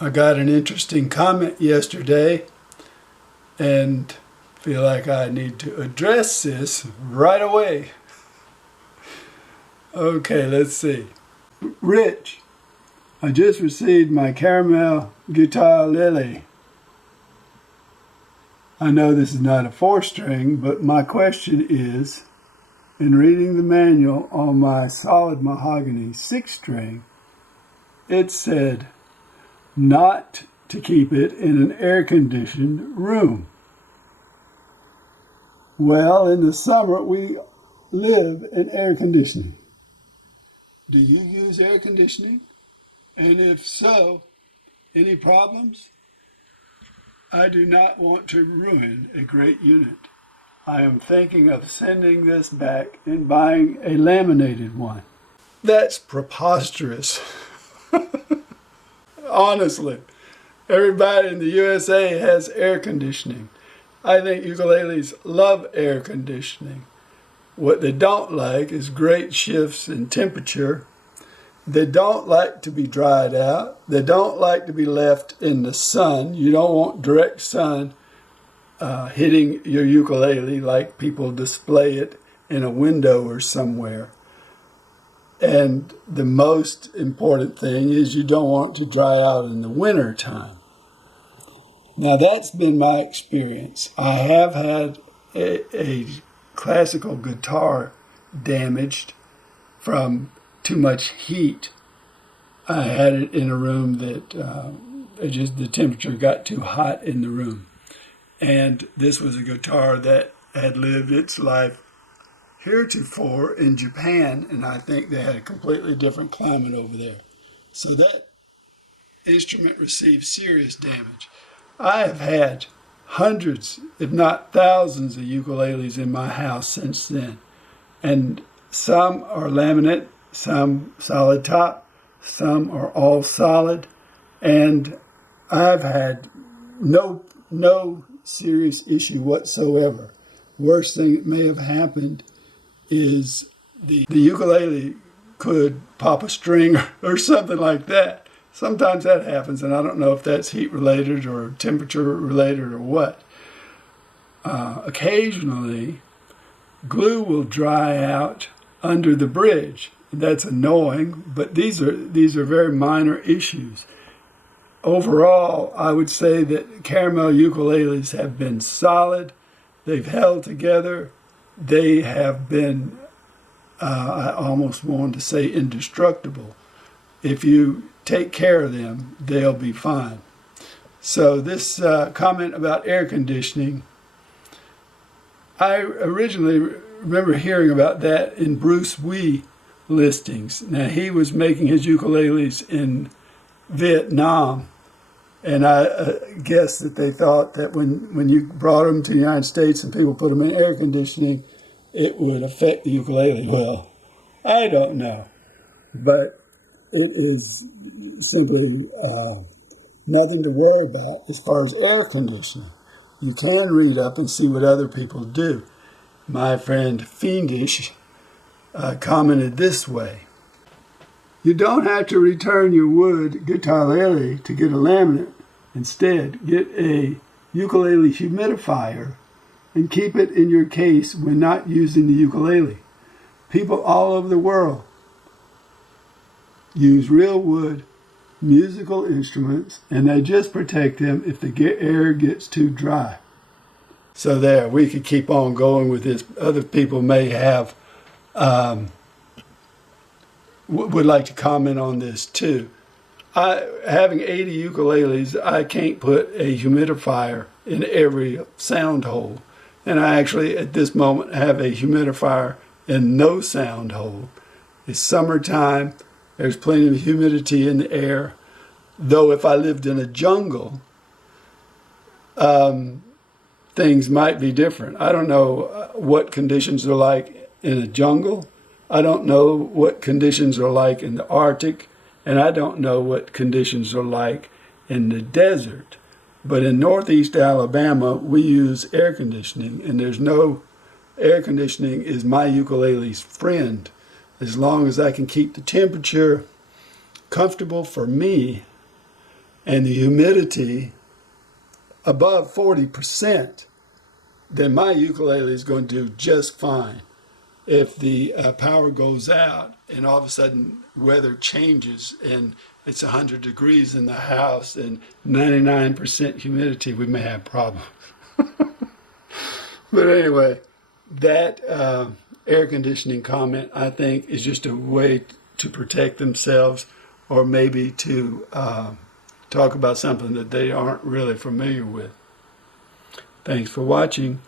I got an interesting comment yesterday and feel like I need to address this right away. Okay, let's see. Rich, I just received my Caramel Guitalele. I know this is not a 4-string, but my question is, in reading the manual on my solid mahogany 6-string, it said not to keep it in an air-conditioned room. Well, in the summer we live in air conditioning. Do you use air conditioning? And if so, any problems? I do not want to ruin a great unit. I am thinking of sending this back and buying a laminated one. That's preposterous. Honestly, everybody in the USA has air conditioning. I think ukuleles love air conditioning. What they don't like is great shifts in temperature. They don't like to be dried out. They don't like to be left in the sun. You don't want direct sun hitting your ukulele like people display it in a window or somewhere. And the most important thing is you don't want to dry out in the winter time. Now that's been my experience. I have had a classical guitar damaged from too much heat. I had it in a room that the temperature got too hot in the room. And this was a guitar that had lived its life heretofore in Japan, and I think they had a completely different climate over there. So that instrument received serious damage. I have had hundreds, if not thousands, of ukuleles in my house since then. And some are laminate, some solid top, some are all solid. And I've had no serious issue whatsoever. Worst thing that may have happened is the ukulele could pop a string or something like that. Sometimes that happens, and I don't know if that's heat related or temperature related or what. Occasionally, glue will dry out under the bridge. That's annoying, but these are very minor issues. Overall, I would say that Caramel ukuleles have been solid. They've held together. They have been, I almost want to say, indestructible. If you take care of them, they'll be fine. So this comment about air conditioning, I originally remember hearing about that in Bruce Wee listings. Now he was making his ukuleles in Vietnam, and I guess that they thought that when you brought them to the United States and people put them in air conditioning, it would affect the ukulele. Well, I don't know, but it is simply nothing to worry about as far as air conditioning. You can read up and see what other people do. My friend Fiendish commented this way: you don't have to return your wood guitalele to get a laminate. Instead, get a ukulele humidifier and keep it in your case when not using the ukulele. People all over the world use real wood musical instruments, and they just protect them if the air gets too dry. So there, we could keep on going with this. Other people may have would like to comment on this too. Having 80 ukuleles, I can't put a humidifier in every sound hole. And I actually, at this moment, have a humidifier in no sound hole. It's summertime. There's plenty of humidity in the air. Though if I lived in a jungle, things might be different. I don't know what conditions are like in a jungle. I don't know what conditions are like in the Arctic, and I don't know what conditions are like in the desert. But in northeast Alabama, we use air conditioning, and there's no air conditioning is my ukulele's friend. As long as I can keep the temperature comfortable for me, and the humidity above 40%, then my ukulele is going to do just fine. If the power goes out and all of a sudden weather changes and it's 100 degrees in the house and 99% humidity, we may have problems. But anyway, that air conditioning comment, I think, is just a way to protect themselves, or maybe to talk about something that they aren't really familiar with. Thanks for watching.